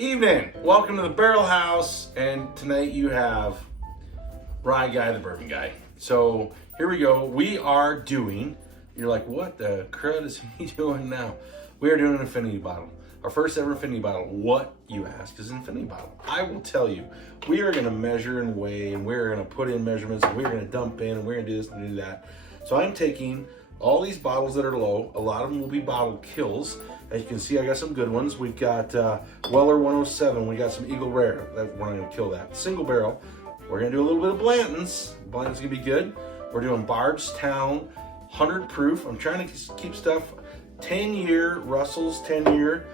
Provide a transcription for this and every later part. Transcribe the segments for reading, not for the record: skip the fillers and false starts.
Evening, welcome to the Barrelhouse, and tonight you have Rye Guy, the Bourbon Guy. So here we go. We are doing, you're like, what the crud is he doing now? We are doing an infinity bottle. Our first ever infinity bottle. What, you ask, is an infinity bottle? I will tell you. We are gonna measure and weigh, and we're gonna put in measurements, and we're gonna dump in, and we're gonna do this and do that. So I'm taking all these bottles that are low. A lot of them will be bottle kills. As you can see, I got some good ones. We've got Weller 107. We got some Eagle Rare. We're not gonna kill that. Single barrel. We're gonna do a little bit of Blanton's. Blanton's gonna be good. We're doing Bardstown 100 proof. I'm trying to keep stuff 10-year, Russell's 10-year.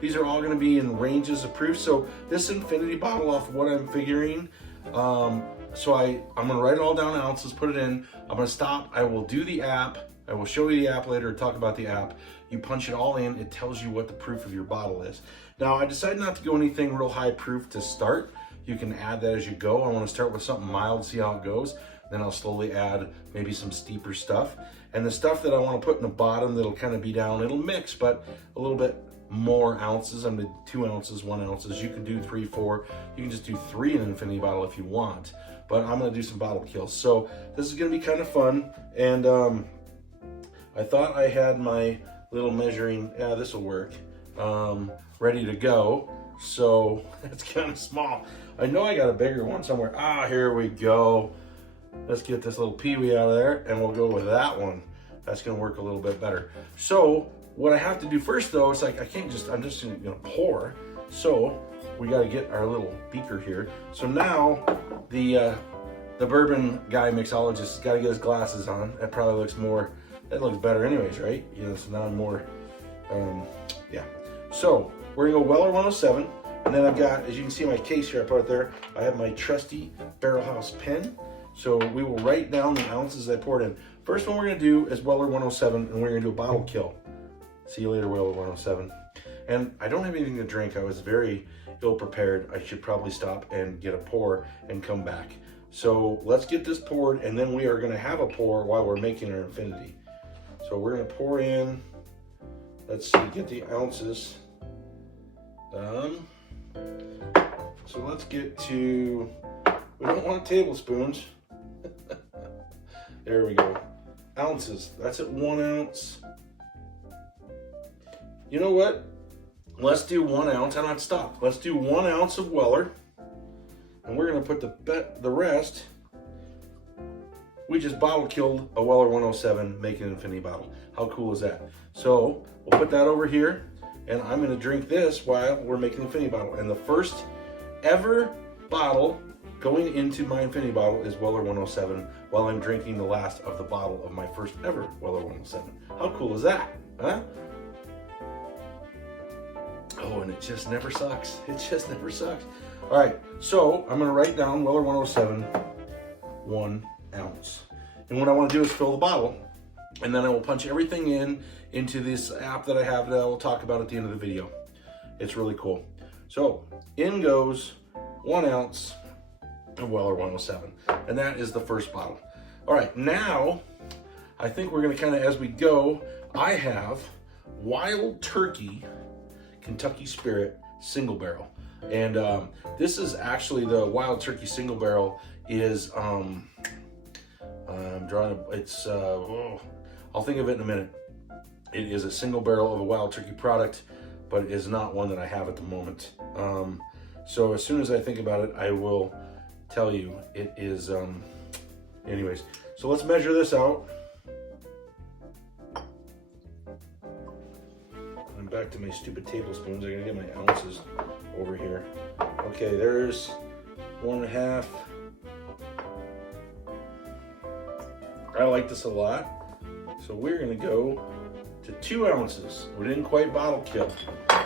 These are all gonna be in ranges of proof. So this infinity bottle, off of what I'm figuring, so I'm gonna write it all down, ounces, put it in. I'm gonna stop. I will do the app. I will show you the app later, talk about the app. You punch it all in, it tells you what the proof of your bottle is. Now, I decided not to go anything real high proof to start. You can add that as you go. I wanna start with something mild, see how it goes. Then I'll slowly add maybe some steeper stuff. And the stuff that I wanna put in the bottom that'll kind of be down, it'll mix, but a little bit more ounces. I'm gonna do 2 ounces, 1 ounces. You can do 3, 4. You can just do 3 in an infinity bottle if you want. But I'm gonna do some bottle kills. So this is gonna be kind of fun. And I thought I had my little measuring, this will work, ready to go. So it's kind of small. I know I got a bigger one somewhere. Here we go. Let's get this little peewee out of there and we'll go with that one. That's gonna work a little bit better. So what I have to do first though, it's like I'm just gonna pour. So we gotta get our little beaker here. So now the bourbon guy mixologist has gotta get his glasses on. That probably looks more, that looks better anyways, right? You know, so now I'm more, yeah. So we're gonna go Weller 107. And then I've got, as you can see my case here, I put it there. I have my trusty Barrelhouse pen. So we will write down the ounces I poured in. First one we're gonna do is Weller 107, and we're gonna do a bottle kill. See you later, Weller 107. And I don't have anything to drink. I was very ill prepared. I should probably stop and get a pour and come back. So let's get this poured, and then we are gonna have a pour while we're making our infinity. So we're gonna pour in, let's see, get the ounces done. So let's get to, we don't want tablespoons. There we go. Ounces, that's at 1 ounce. You know what? Let's do 1 ounce. I don't have to stop. Let's do 1 ounce of Weller, and we're gonna put the rest. We just bottle killed a Weller 107, making an infinity bottle. How cool is that? So we'll put that over here, and I'm gonna drink this while we're making the infinity bottle. And the first ever bottle going into my infinity bottle is Weller 107 while I'm drinking the last of the bottle of my first ever Weller 107. How cool is that, huh? Oh, and it just never sucks. It just never sucks. All right, so I'm gonna write down Weller 107, 1 ounce. And what I wanna do is fill the bottle, and then I will punch everything into this app that I have that I will talk about at the end of the video. It's really cool. So in goes 1 ounce of Weller 107, and that is the first bottle. All right, now I think we're gonna kind of, as we go, I have Wild Turkey Kentucky Spirit single barrel. And this is actually the Wild Turkey single barrel is, I'm drawing, it's, I'll think of it in a minute. It is a single barrel of a Wild Turkey product, but it is not one that I have at the moment. So as soon as I think about it, I will tell you. It is, anyways. So let's measure this out. I'm back to my stupid tablespoons. I'm gonna get my ounces over here. Okay, there's 1.5. I like this a lot. So we're gonna go to 2 ounces. We didn't quite bottle kill.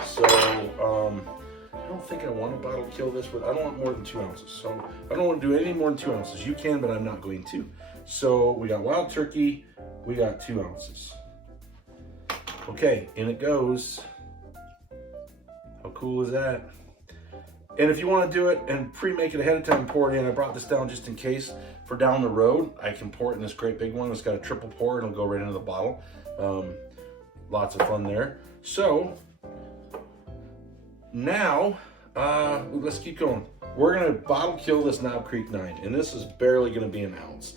So I don't think I want to bottle kill this, but I don't want more than 2 ounces. So I don't want to do any more than 2 ounces. You can, but I'm not going to. So we got Wild Turkey, we got 2 ounces. Okay, in it goes. How cool is that? And if you want to do it and pre-make it ahead of time, pour it in. I brought this down just in case for down the road. I can pour it in this great big one. It's got a triple pour and it'll go right into the bottle. Lots of fun there. So Now, let's keep going. We're gonna bottle kill this Knob Creek 9, and this is barely gonna be an ounce.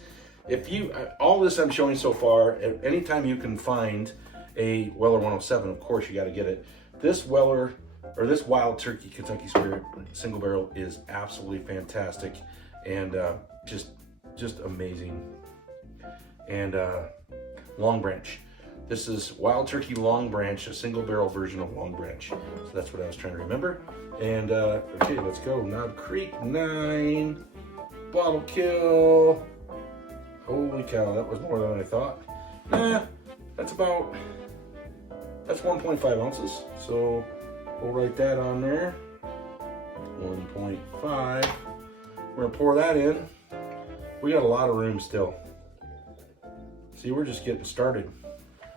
If you, all this I'm showing so far, anytime you can find a Weller 107, of course you gotta get it. This Weller, or this Wild Turkey Kentucky Spirit single barrel is absolutely fantastic, and just amazing. And Long Branch. This is Wild Turkey Long Branch, a single barrel version of Long Branch. So that's what I was trying to remember. And okay, let's go. Knob Creek 9, bottle kill. Holy cow, that was more than I thought. That's 1.5 ounces. So we'll write that on there. 1.5. We're gonna pour that in. We got a lot of room still. See, we're just getting started.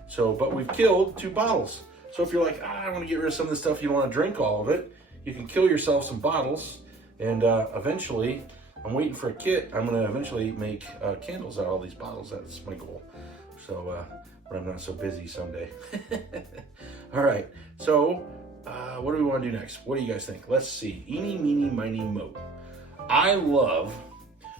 So, but we've killed 2 bottles. So if you're like, I want to get rid of some of this stuff, you don't want to drink all of it, you can kill yourself some bottles. And eventually, I'm waiting for a kit. I'm going to eventually make candles out of all these bottles. That's my goal. So, when I'm not so busy someday. All right. So, what do we want to do next? What do you guys think? Let's see. Eeny, meeny, miny, mo. I love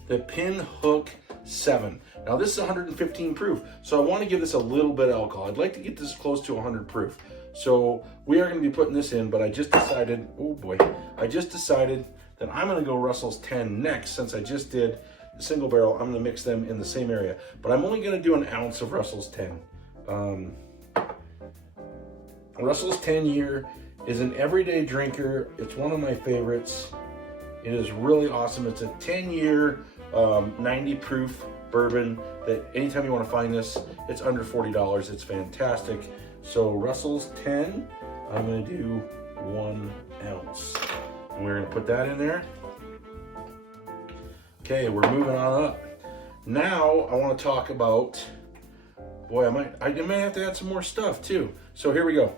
the Pinhook 7. Now this is 115 proof, so I want to give this a little bit of alcohol. I'd like to get this close to 100 proof. So we are going to be putting this in, but I just decided, oh boy, I just decided that I'm going to go Russell's 10 next. Since I just did the single barrel, I'm going to mix them in the same area. But I'm only going to do an ounce of Russell's 10. Russell's 10 year is an everyday drinker. It's one of my favorites. It is really awesome. It's a 10-year, 90 proof bourbon that anytime you want to find this, it's under $40. It's fantastic. So Russell's 10, I'm going to do 1 ounce. And we're going to put that in there. Okay, we're moving on up. Now I want to talk about, boy, I might have to add some more stuff too. So here we go.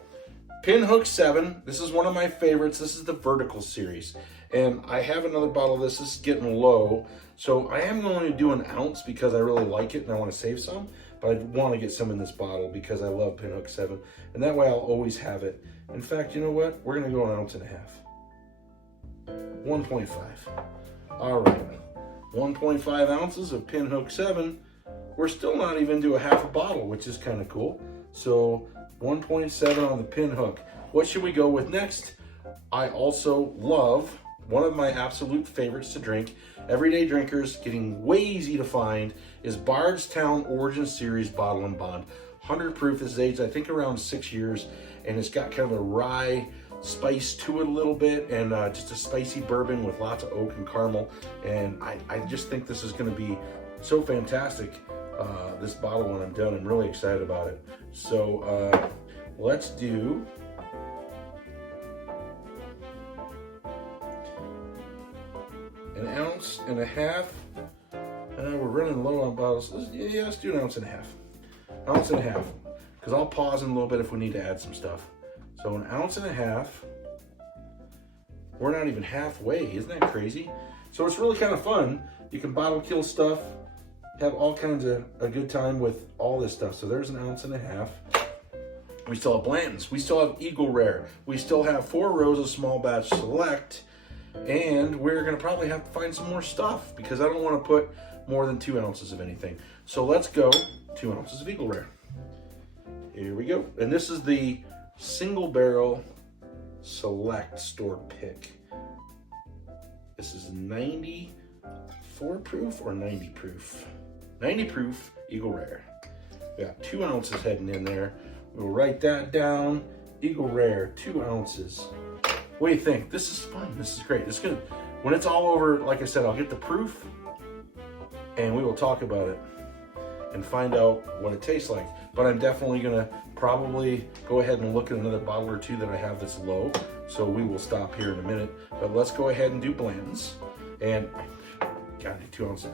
Pinhook 7, this is one of my favorites. This is the Vertical series. And I have another bottle of this. This is getting low. So I am going to do an ounce because I really like it and I want to save some. But I want to get some in this bottle because I love Pinhook 7. And that way I'll always have it. In fact, you know what? We're going to go 1.5 ounces. 1.5. All right. 1.5 ounces of Pinhook 7. We're still not even to a half a bottle, which is kind of cool. So 1.7 on the Pinhook. What should we go with next? I also love, one of my absolute favorites to drink, everyday drinkers, getting way easy to find, is Bardstown Origin Series Bottle and Bond. 100 proof. This is aged, I think, around 6 years, and it's got kind of a rye spice to it a little bit, and just a spicy bourbon with lots of oak and caramel. And I just think this is going to be so fantastic. This bottle when I'm done, I'm really excited about it. So let's do 1.5 ounces. We're running low on bottles. Let's do 1.5 ounces. 1.5 ounces, because I'll pause in a little bit if we need to add some stuff. So 1.5 ounces. We're not even halfway. Isn't that crazy? So it's really kind of fun. You can bottle kill stuff, have all kinds of a good time with all this stuff. So there's 1.5 ounces. We still have Blanton's. We still have Eagle Rare. We still have 4 rows of Small Batch Select. And we're going to probably have to find some more stuff because I don't want to put more than 2 ounces of anything. So let's go 2 ounces of Eagle Rare. Here we go. And this is the single barrel select store pick. This is 94 proof or 90 proof? 90 proof Eagle Rare. We got 2 ounces heading in there. We'll write that down. Eagle Rare, 2 ounces. What do you think? This is fun. This is great. It's good. When it's all over, like I said, I'll get the proof and we will talk about it and find out what it tastes like. But I'm definitely gonna probably go ahead and look at another bottle or two that I have that's low. So we will stop here in a minute. But let's go ahead and do Blanton's. And gotta do 2 ounces.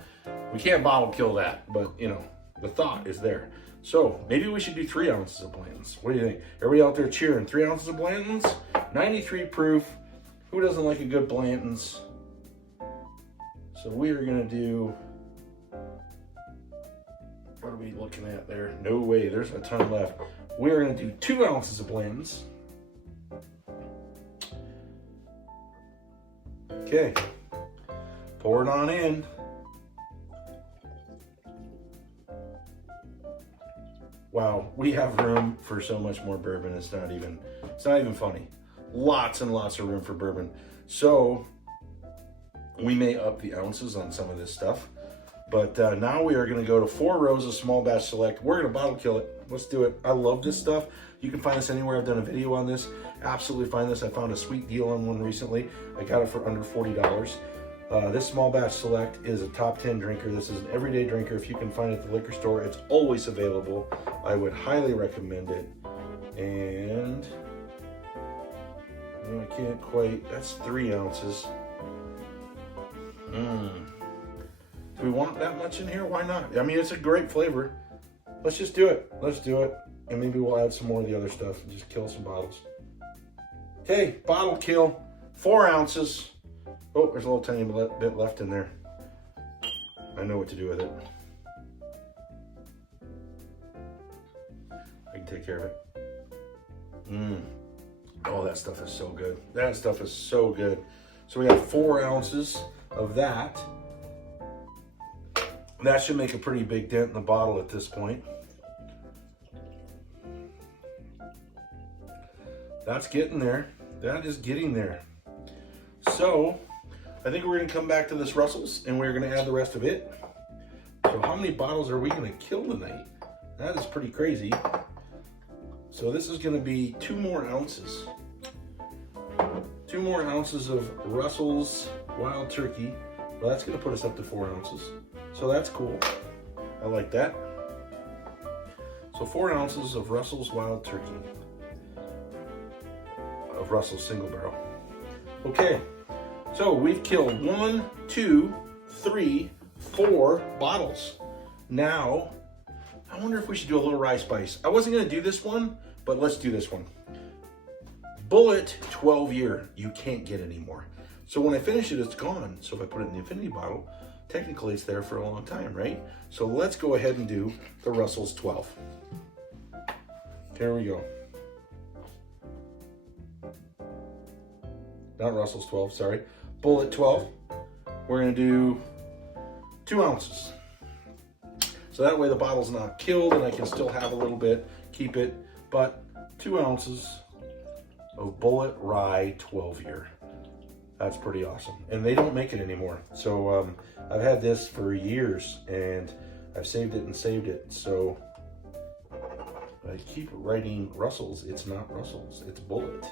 We can't bottle kill that, but you know, the thought is there. So maybe we should do 3 ounces of Blanton's. What do you think? Everybody out there cheering? 3 ounces of Blanton's? 93 proof. Who doesn't like a good Blanton's? So we are gonna do, what are we looking at there? No way, there's a ton left. We are gonna do 2 ounces of Blanton's. Okay, pour it on in. Wow, we have room for so much more bourbon. It's not even funny. Lots and lots of room for bourbon. So we may up the ounces on some of this stuff, but now we are going to go to 4 rows of small batch select. We're going to bottle kill it. Let's do it. I love this stuff. You can find this anywhere. I've done a video on this. Absolutely find this. I found a sweet deal on one recently. I got it for under $40. This small batch select is a top 10 drinker. This is an everyday drinker. If you can find it at the liquor store, it's always available. I would highly recommend it. And I can't quite, that's 3 ounces. Do we want that much in here? Why not? I mean, it's a great flavor. Let's just do it. Let's do it. And maybe we'll add some more of the other stuff and just kill some bottles. Okay, bottle kill, 4 ounces. Oh, there's a little tiny bit left in there. I know what to do with it. I can take care of it. Oh, that stuff is so good. That stuff is so good. So we got 4 ounces of that. That should make a pretty big dent in the bottle at this point. That's getting there. That is getting there. So I think we're going to come back to this Russell's and we're going to add the rest of it. So how many bottles are we going to kill tonight? That is pretty crazy. So this is going to be 2 more ounces. 2 more ounces of Russell's Wild Turkey. Well, that's going to put us up to 4 ounces. So that's cool. I like that. So 4 ounces of Russell's Wild Turkey. Of Russell's Single Barrel. Okay. So we've killed 1, 2, 3, 4 bottles. Now, I wonder if we should do a little rye spice. I wasn't going to do this one, but let's do this one. Bullet 12 year, you can't get anymore. So when I finish it, it's gone. So if I put it in the infinity bottle, technically it's there for a long time, right? So let's go ahead and do the Russell's 12. There we go. Not Russell's 12, sorry. Bullet 12. We're gonna do 2 ounces. So that way the bottle's not killed and I can still have a little bit, keep it, but 2 ounces of Bullet Rye 12 year. That's pretty awesome. And they don't make it anymore. So I've had this for years and I've saved it and saved it. So I keep writing Russell's. It's not Russell's, it's Bullet.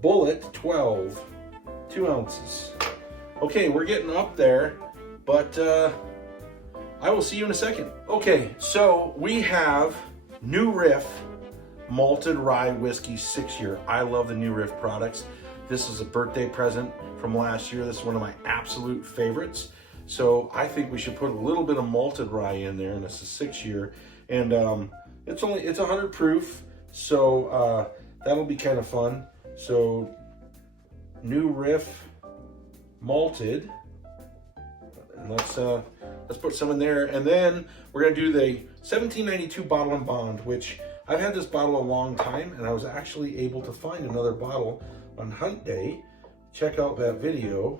Bullet 12, 2 ounces. Okay, we're getting up there, but I will see you in a second. Okay, so we have New Riff Malted Rye Whiskey 6 year. I love the New Riff products. This is a birthday present from last year. This is one of my absolute favorites. So I think we should put a little bit of malted rye in there, and it's a 6 year. And it's 100 proof, so that'll be kind of fun. So New Riff malted, and let's put some in there, and then we're gonna do the 1792 Bottle and Bond, which I've had this bottle a long time, and I was actually able to find another bottle on Hunt Day. Check out that video.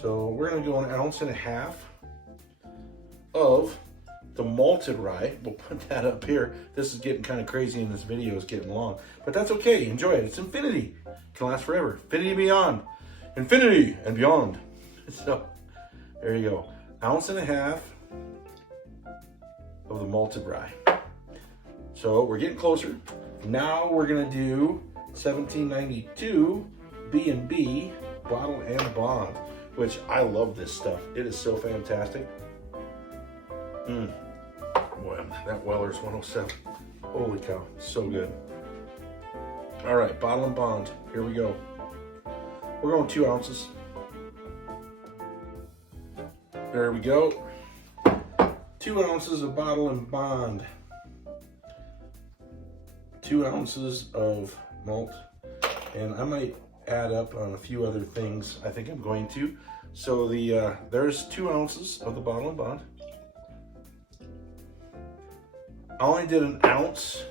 So we're gonna go 1.5 ounces of the malted rye. We'll put that up here. This is getting kind of crazy and this video is getting long, but that's okay. Enjoy it. It's infinity. It can last forever. Infinity beyond. Infinity and beyond. So there you go. 1.5 ounces of the malted rye. So we're getting closer. Now we're gonna do 1792 B&B Bottle and Bond, which I love this stuff. It is so fantastic. Boy, that Weller's 107. Holy cow, so good. All right, Bottle and Bond, here we go. We're going 2 ounces. There we go. 2 ounces of Bottle and Bond. 2 ounces of malt. And I might add up on a few other things. I think I'm going to. So there's 2 ounces of the Bottle and Bond. I only did 1 ounce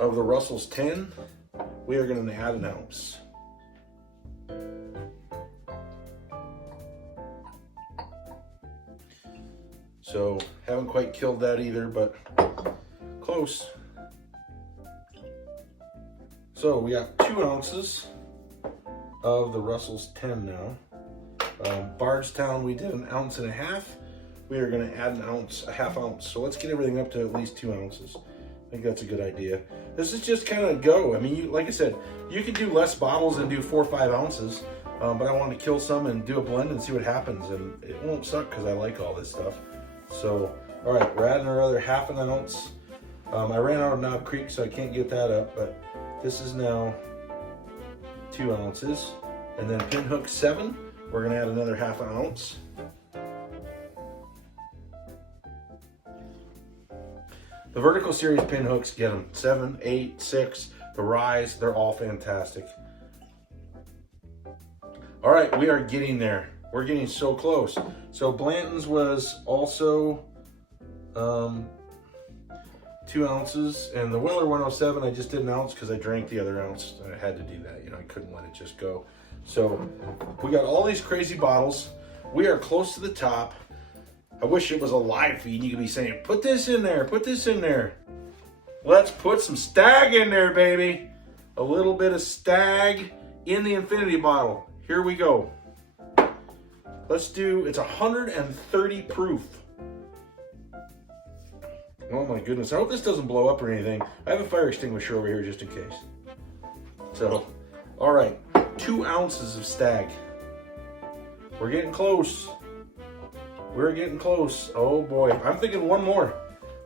of the Russell's 10. We are going to add 1 ounce. So haven't quite killed that either, but close. So we got 2 ounces of the Russell's 10 now. Bardstown, we did 1.5 ounces. We are going to add an ounce, a half ounce. So let's get everything up to at least 2 ounces. I think that's a good idea. This is just kind of go. I mean, like I said, you can do less bottles and do 4 or 5 ounces. But I wanted to kill some and do a blend and see what happens. And it won't suck because I like all this stuff. So, all right, we're adding our other 1/2 ounce. I ran out of Knob Creek, so I can't get that up. But this is now 2 ounces. And then Pinhook 7, we're going to add another 1/2 ounce. The Vertical Series Pinhooks, get them. 7, 8, 6, the Rise, they're all fantastic. All right, we are getting there. We're getting so close. So Blanton's was also 2 ounces, and the Weller 107, I just did 1 ounce because I drank the other ounce. I had to do that, you know, I couldn't let it just go. So we got all these crazy bottles. We are close to the top. I wish it was a live feed and you could be saying, put this in there, put this in there. Let's put some Stag in there, baby. A little bit of Stag in the infinity bottle. Here we go. Let's do, it's 130 proof. Oh my goodness, I hope this doesn't blow up or anything. I have a fire extinguisher over here just in case. So, all right, 2 ounces of Stag. We're getting close. We're getting close. Oh boy, I'm thinking 1 more.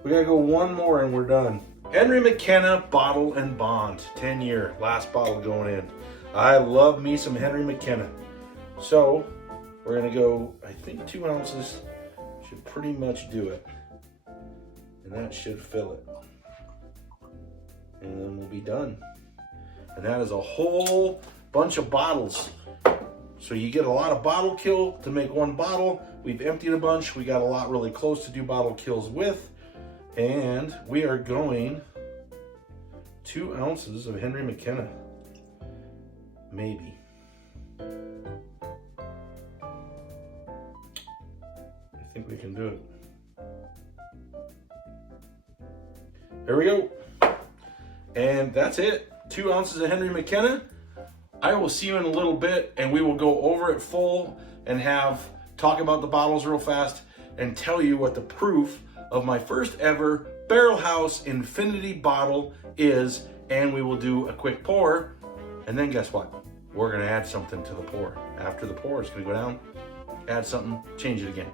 We gotta go 1 more and we're done. Henry McKenna Bottle and Bond, 10-year, last bottle going in. I love me some Henry McKenna. So, we're gonna go, I think 2 ounces should pretty much do it. And that should fill it. And then we'll be done. And that is a whole bunch of bottles. So you get a lot of bottle kill to make 1 bottle. We've emptied a bunch. We got a lot really close to do bottle kills with. And we are going 2 ounces of Henry McKenna. Maybe. I think we can do it. There we go. And that's it. 2 ounces of Henry McKenna. I will see you in a little bit and we will go over it full and talk about the bottles real fast and tell you what the proof of my first ever Barrelhouse Infinity bottle is, and we will do a quick pour. And then guess what? We're gonna add something to the pour. After the pour, it's gonna go down, add something, change it again.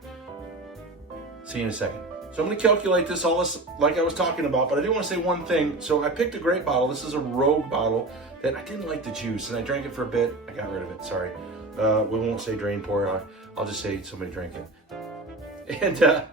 See you in a second. So I'm gonna calculate this all this like I was talking about, but I do wanna say one thing. So I picked a great bottle. This is a Rogue bottle that I didn't like the juice and I drank it for a bit. I got rid of it, sorry. We won't say drain pour, I'll just say somebody drank it. And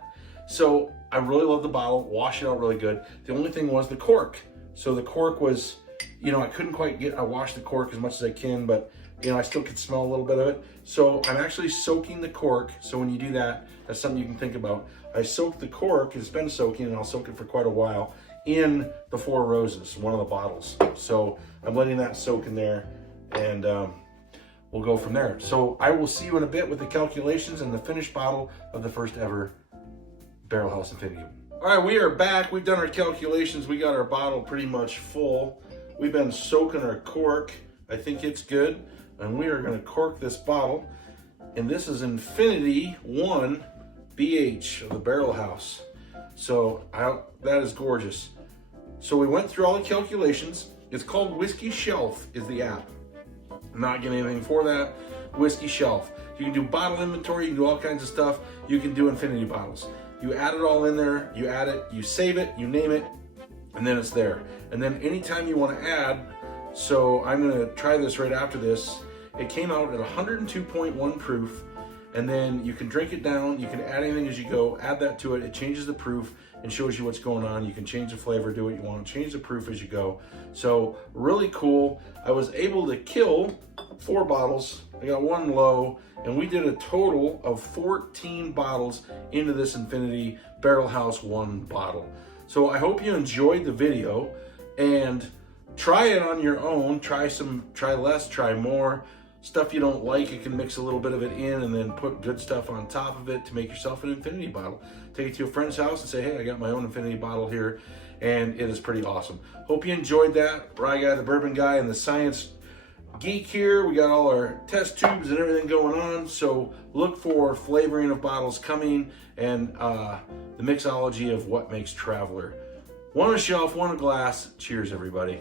so I really love the bottle, washed it out really good. The only thing was the cork. So the cork was, you know, I couldn't quite I washed the cork as much as I can, but you know, I still could smell a little bit of it. So I'm actually soaking the cork. So when you do that, that's something you can think about. I soaked the cork, it's been soaking, and I'll soak it for quite a while, in the Four Roses, one of the bottles. So I'm letting that soak in there, and we'll go from there. So I will see you in a bit with the calculations and the finished bottle of the first ever Barrelhouse Infinity. All right, we are back. We've done our calculations. We got our bottle pretty much full. We've been soaking our cork. I think it's good. And we are gonna cork this bottle. And this is Infinity 1 BH of the Barrelhouse. So that is gorgeous. So we went through all the calculations. It's called Whiskey Shelf is the app. I'm not getting anything for that. Whiskey Shelf. You can do bottle inventory, you can do all kinds of stuff. You can do infinity bottles. You add it all in there, you add it, you save it, you name it, and then it's there. And then anytime you want to add, so I'm going to try this right after this. It came out at 102.1 proof, and then you can drink it down, you can add anything as you go, add that to it, it changes the proof and shows you what's going on. You can change the flavor, do what you want, change the proof as you go. So really cool. I was able to kill 4 bottles. I got 1 low, and we did a total of 14 bottles into this Infinity Barrelhouse 1 bottle. So I hope you enjoyed the video, and try it on your own. Try less, try more. stuff you don't like, you can mix a little bit of it in and then put good stuff on top of it to make yourself an infinity bottle. Take it to a friend's house and say, hey, I got my own infinity bottle here, and it is pretty awesome. Hope you enjoyed that. Rye Guy, the Bourbon Guy, and the Science Geek here. We got all our test tubes and everything going on, so look for flavoring of bottles coming, and the mixology of what makes Traveler. One on a shelf, one on a glass. Cheers, everybody.